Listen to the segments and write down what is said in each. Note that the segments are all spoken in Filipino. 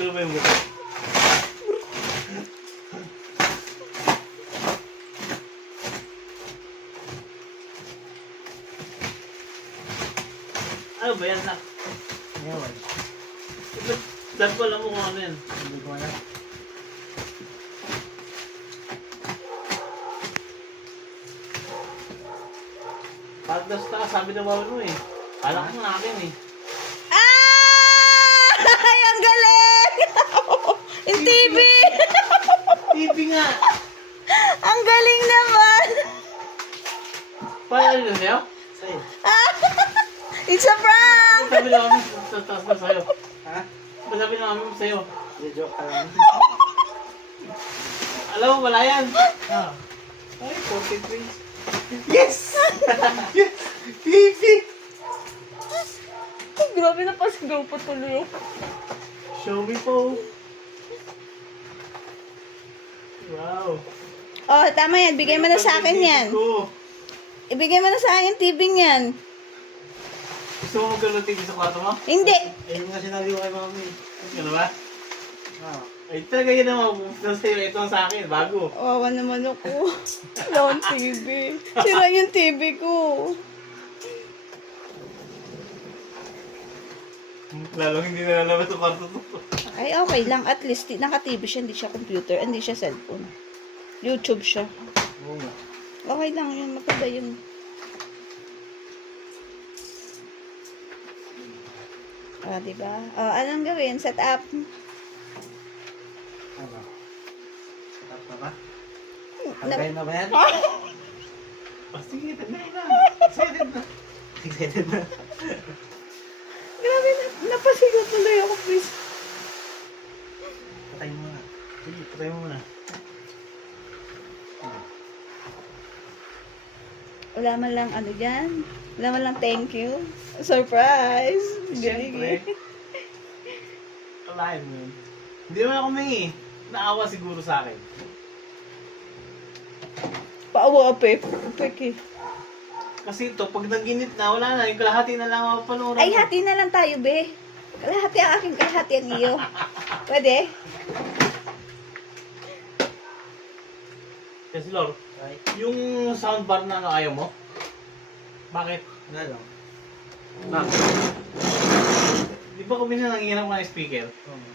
Gumagalaw ba yung buto? Ano ba yan, nak? Ngayon. Saan ko alam mo kung ano yan? Hindi ko alam. Pagdas na sabi ng mama mo eh. Alam ko namin eh. Ah! Ay, ang galing! Yung TV! TV nga! Ang galing naman! Paano yun sa'yo? Sa'yo. It's a prank! Sabi ng mama mo, taas na sa'yo. Ha? Sabi ng mama mo sa'yo. Hindi, joke ka lang. Alam mo, wala yan. Ah. Ay, 43. Yes! Yes! TV! Grabe na pasigaw pa tuloy. Show me po. Wow. Oh, tama yan. Bigay mo na sa akin yan. Ibigay mo na sa akin yung TV niyan. Gusto mo magkaroon ng TV sa kwarto mo? Hindi. Eh, yung nga sinabi ko kay mami. Ano ba? Ah. Ay, talaga yun naman. Ito sa'yo, ito ang sa akin. Bago. Wawa naman ako. Wala akong TV. Sira yung TV ko. Lalong hindi na lalabas ang kwarto to. Ay, okay lang. At least, naka-TV siya. Hindi siya computer. Hindi siya cellphone. YouTube siya. Oo nga. Okay lang yun. Maganda yun. Ah, diba? Oh, anong gawin? Set up. Ano? Stop na ba? Na- Hanggayin na ba yan? Oh, sige, tagnayin na. Excited na. Excited na. Grabe na. Napasigaw tuloy ako, please. Patayin mo na. Sige, patay mo muna. Wala man lang ano dyan. Wala man lang thank you. Surprise! Galing eh. Siyempre. Kalahin mo yun. Hindi naman ako may naawa siguro sa akin. Paawa Pep. Pek eh. Kasi ito, pag naginit na, wala na. Yung kalahati na lang ako panoorin. Ay, hati na lang tayo, be. Kalahati ang aking, kalahati ang iyo. Pwede? Kasi Lord, Ay, yung soundbar na ano, ayaw mo? Bakit? wala lang. Bakit? Di ba kung minsan nangingiram ka ng speaker? Oo.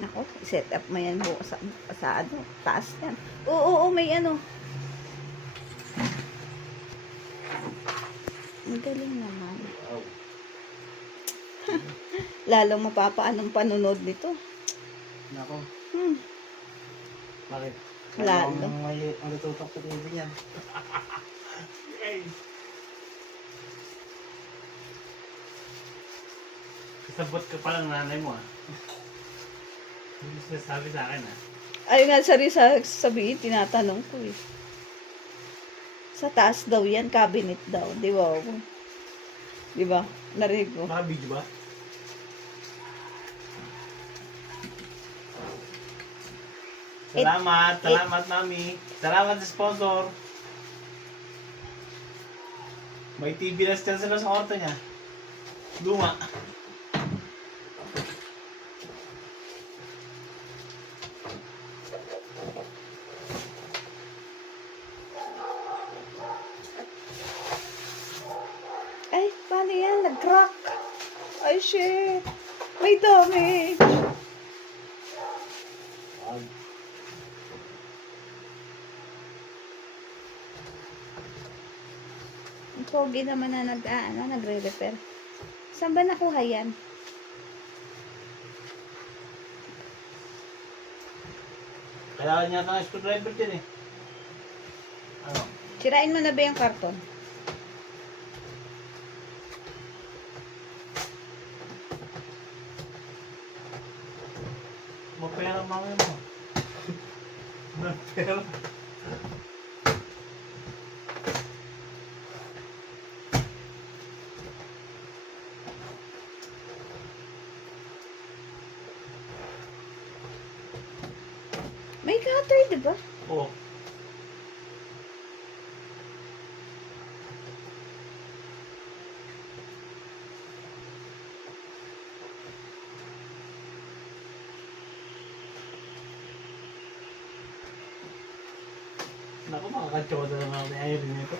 Nako, set up mo yan bukas sa ano, taas yan. Oo, may ano. Ang galing naman. Wow. Lalo mapapaanong panunod nito. Nako. Bakit? Lalo. Ang tutok sa TV niyan. Ay. Kasabot ka pa ng nanay mo ah. Hindi sinasabi sa akin ah. Ayun nga, sabihin, tinatanong ko eh. Sa taas daw yan, cabinet daw. Di ba? Di ba? Narinig ko. Naka-video ba? Salamat, salamat mami. Salamat sa sponsor. May TV na sila sa kwarto niya. Luma. Ay, paano yan? Nag-crack. Ay, shit. May damage. Ang pogi naman na nagre-repair. Saan ba nakuha yan? Kailangan niya ng screwdriver din eh. Ano? Sirain mo na ba yung karton? Mapera mami mo. Mapera. May cutter, di ba? Oh. Naku, makakatsoda na ako ni Irene nito.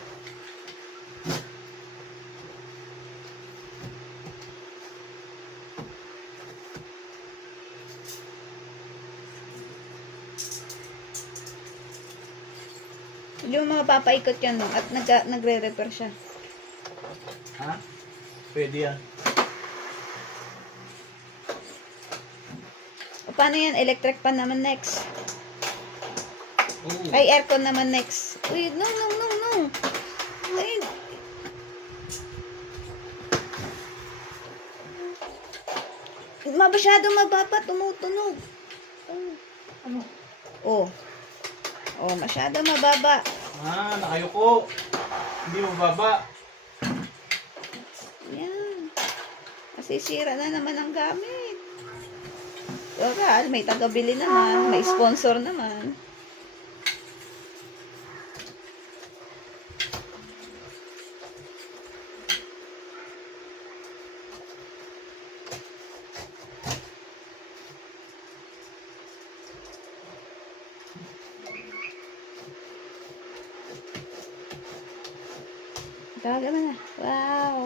Hindi mo mga papaikot yan, no? At nagre-repair siya. Ha? Pwede yan. O, paano yan? Electric pan naman next. Oo. Ay, aircon naman next. Uy, no. Ay. Masyado mababa, tumutunog. Ano? Oh. Oh, masyado mababa. Nakayuko. Hindi mo baba. Yan. Masisira na naman ang gamit. Oral, may tagabili naman. May sponsor naman. Tawagan mo na. Wow.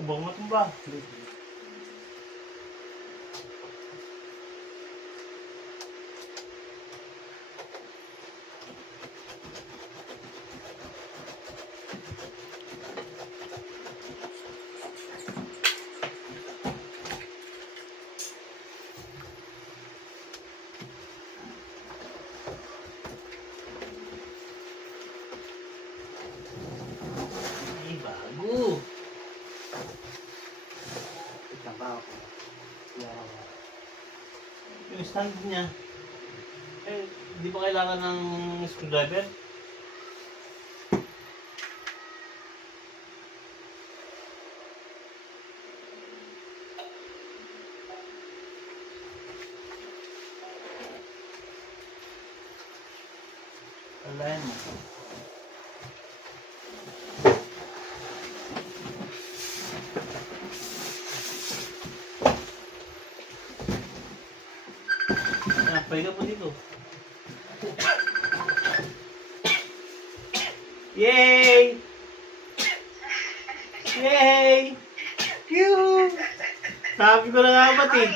Ubang mo ba? Ay, bago. Trabaho ko. Yeah. Yung stand niya. Eh, di ba kailangan ng screwdriver? Alayan mo. Pahinga po dito. Yay! Yay! Yoo! Sabi ko na nga ba't eh.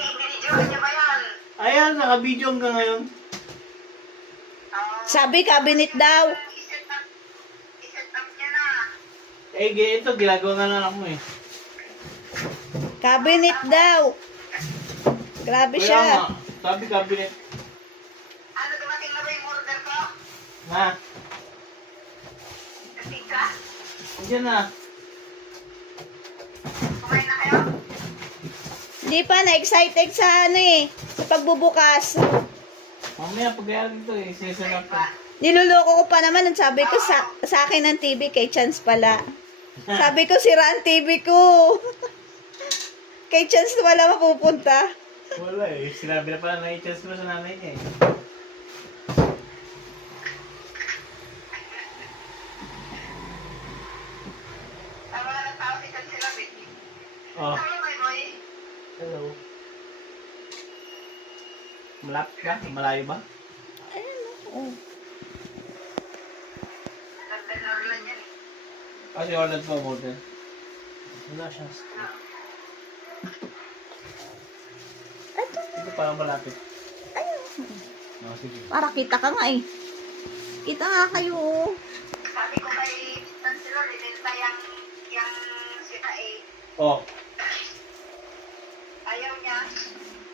Ayan, naka-video hanggang ngayon. Sabi, cabinet daw. Eh, ito, ginagawa nga na lang mo eh. Cabinet daw. Grabe Kaya siya. nga, sabi cabinet. Ano, dumating na ba yung order ko? Na, Dating ka? andyan na. Kumain na kayo? Hindi pa, na-excited sa ano eh. Sa pagbubukas. Mamaya pag-ayari dito eh, sisanap ka. Niluloko ko pa naman. Ang sabi ko sa akin ng TV, kay Chance pala. Sabi ko, sira ang TV ko. Kay Chance wala mapupunta. Wala eh, sinabi na pala na i-chance mo sa nanay niya eh. Tama na tao si Kansila, baby. Oh, Hello, my boy. hello. Malapit ka? Malayo ba? Ayun, oh. Ganda na ulan yan. Kasi order pa order. Wala siya. Ito, Ito parang malapit. ayun. Oh, sige. Para kita ka nga eh. Kita nga kayo. Oh. Sabi ko kay Kansila, rinenta yung sina eh. Oh, Ayaw niya.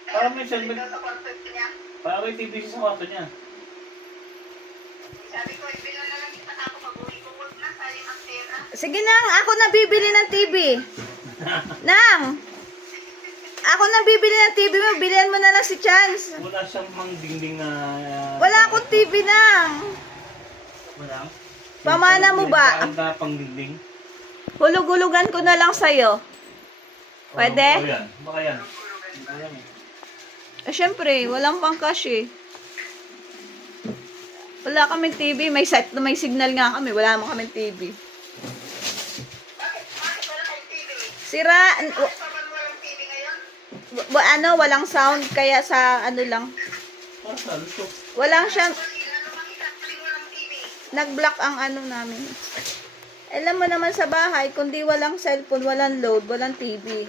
Parang may segment. Dito sa kwarto niya. parang may TV sa kwarto niya. Sabi ko, ibila na lang kita ako pag-uwi ko. Huwag na, sayang ang pera. Sige nang, ako na bibili ng TV. Nang! Ako na bibili ng TV mo, bilihan mo na lang si Chance. Wala siyang mang dingding na... Wala akong TV nang. Wala. Pamana mo ba? Ang pang dingding. Hulug-hulugan ko na lang sa'yo. Pwede? Baka yan. Baka yan. Eh, syempre, walang pang cash eh. Wala kaming TV. May signal nga kami. Wala naman kaming TV. Bakit? Bakit wala kayong TV? Sira, Bakit pa ba walang TV ngayon? walang sound, kaya sa ano lang. Sa luto. Walang siyang, Kasi ano makita, tuwing walang TV. nag-block ang ano namin. Alam mo naman sa bahay, kundi walang cellphone, walang load, walang TV.